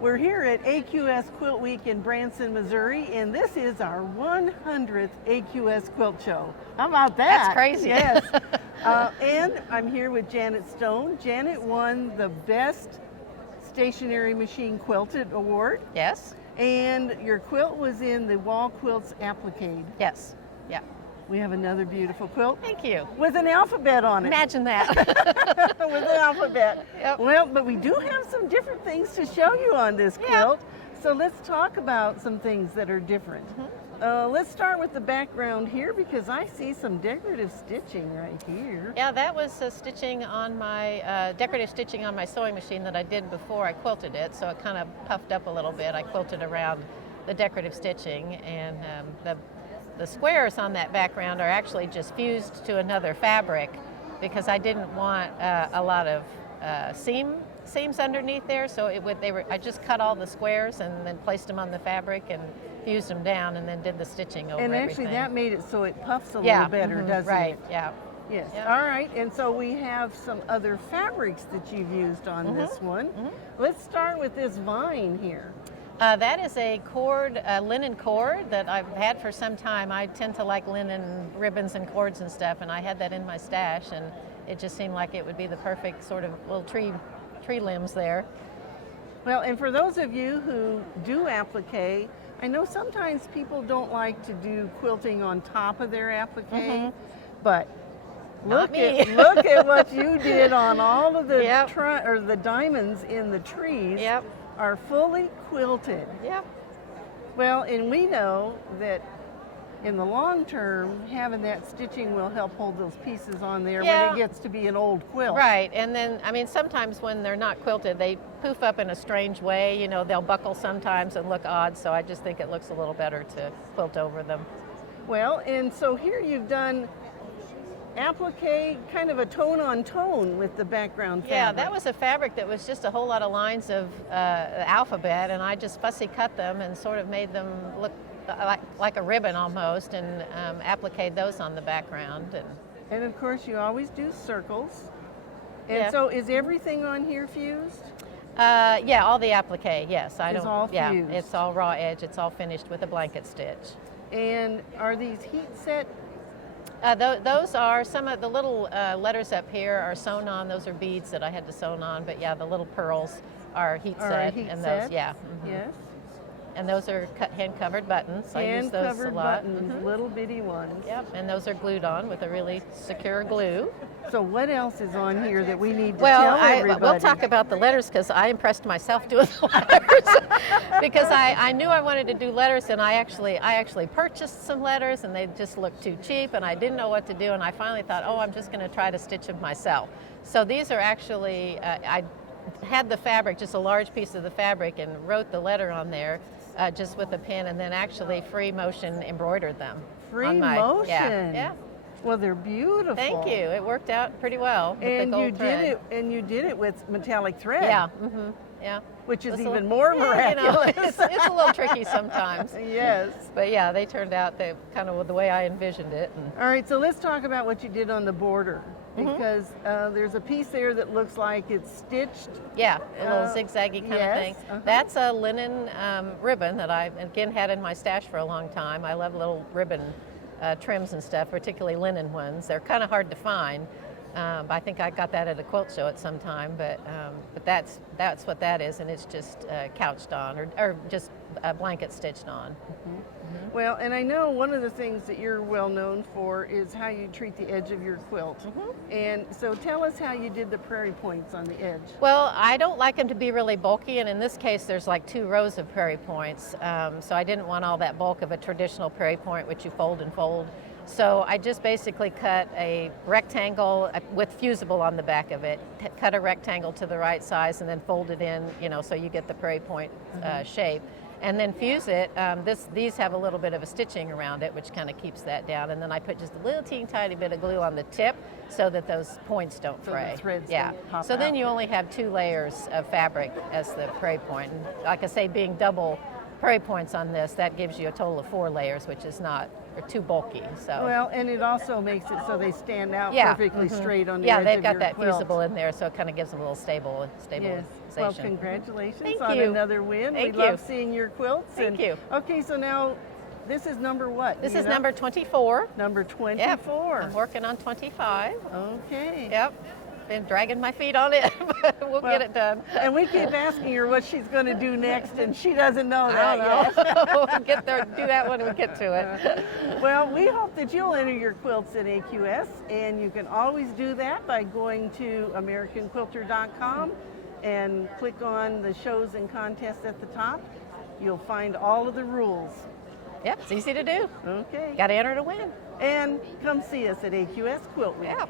We're here at AQS Quilt Week in Branson, Missouri, and this is our 100th AQS Quilt Show. How about that? That's crazy. Yes. And I'm here with Janet Stone. Janet won the Best Stationary Machine Quilted Award. Yes. And your quilt was in the Wall Quilts Applique. Yes. Yeah. We have another beautiful quilt. Thank you. With an alphabet on it. Imagine that. With an alphabet. Yep. Well, but we do have some different things to show you on this quilt. So let's talk about some things that are different. Let's start with the background here because I see some decorative stitching right here. Yeah, that was stitching on my, decorative stitching on my sewing machine that I did before I quilted it. So it kind of puffed up a little bit. I quilted around the decorative stitching, and the squares on that background are actually just fused to another fabric because I didn't want a lot of seams underneath there. So I just cut all the squares and then placed them on the fabric and fused them down and then did the stitching over everything. And actually that made it so it puffs a little better, doesn't right, it? Right, yeah. Yes, Yep. All right, and so we have some other fabrics that you've used on this one. Let's start with this vine here. That is a cord, linen cord that I've had for some time. I tend to like linen ribbons and cords and stuff, and I had that in my stash, and it just seemed like it would be the perfect sort of little tree limbs there. Well, and for those of you who do applique, I know sometimes people don't like to do quilting on top of their applique, but look at what you did on all of the the diamonds in the trees. Yep. Are fully quilted. Yep. Well, and we know that in the long term, having that stitching will help hold those pieces on there when it gets to be an old quilt. Right, and then, I mean, sometimes when they're not quilted, they poof up in a strange way. You know, they'll buckle sometimes and look odd, so I just think it looks a little better to quilt over them. Well, and so here you've done applique, kind of a tone on tone with the background fabric. Yeah, that was a fabric that was just a whole lot of lines of alphabet, and I just fussy cut them and sort of made them look like a ribbon almost, and appliqued those on the background. And of course you always do circles. And so is everything on here fused? Yeah, all the applique, yes. It's all fused. It's all raw edge, it's all finished with a blanket stitch. And are these heat set? Those are some of the little letters up here are sewn on. Those are beads that I had to sew on, but yeah, the little pearls are heat set. Those, yes. And those are hand-covered buttons. I use those a lot. Buttons, little bitty ones. Yep, and those are glued on with a really secure glue. So what else is on here that we need to tell everybody? We'll talk about the letters because I impressed myself doing the letters because I knew I wanted to do letters, and I actually purchased some letters, and they just looked too cheap, and I didn't know what to do, and I finally thought, oh, I'm just going to try to stitch them myself. So these are actually, I had the fabric, just a large piece of the fabric, and wrote the letter on there just with a pen, and then actually free motion embroidered them. Free motion? Yeah. Well, they're beautiful. Thank you. It worked out pretty well with the gold thread. You did it with metallic thread. Yeah. Yeah. Which is even more miraculous. You know, it's a little tricky sometimes. Yes. But yeah, they turned out kind of the way I envisioned it. All right, so let's talk about what you did on the border, because there's a piece there that looks like it's stitched. Yeah, a little zigzaggy kind of thing. That's a linen ribbon that I, again, had in my stash for a long time. I love little ribbon trims and stuff, particularly linen ones. They're kind of hard to find. I think I got that at a quilt show at some time, but that's what that is, and it's just couched on or just a blanket stitched on. Well, and I know one of the things that you're well known for is how you treat the edge of your quilt. And so tell us how you did the prairie points on the edge. Well, I don't like them to be really bulky, and in this case there's like 2 rows of prairie points, so I didn't want all that bulk of a traditional prairie point, which you fold and fold. So I just basically cut a rectangle with fusible on the back of it, cut a rectangle to the right size, and then fold it in, you know, so you get the prairie point shape. And then fuse it. These have a little bit of a stitching around it, which kind of keeps that down. And then I put just a little teeny tiny bit of glue on the tip so that those points don't fray. The threads don't pop so then out. you only have 2 layers of fabric as the prairie point. And like I say, being double prairie points on this, that gives you a total of 4 layers, which is not are too bulky. So Well, and it also makes it so they stand out yeah, perfectly straight on the yeah, edge they've of got your that quilt. fusible in there, so it kind of gives them a little stabilization. Yes. Well, congratulations Thank on you. another win. Thank We love you. seeing your quilts. Thank you. Okay, so now this is number what? This Do you is know? number 24. Number Yep. 24. I'm working on 25. Okay. Yep. Been dragging my feet on it, but we'll Well, get it done. And we keep asking her what she's going to do next, and she doesn't know I that yet. don't know. We'll get there, do that when we get to it. Well, we hope that you'll enter your quilts in AQS, and you can always do that by going to AmericanQuilter.com and click on the shows and contests at the top. You'll find all of the rules. Yep, it's easy to do. Okay. Got to enter to win. And come see us at AQS QuiltWeek. Yeah.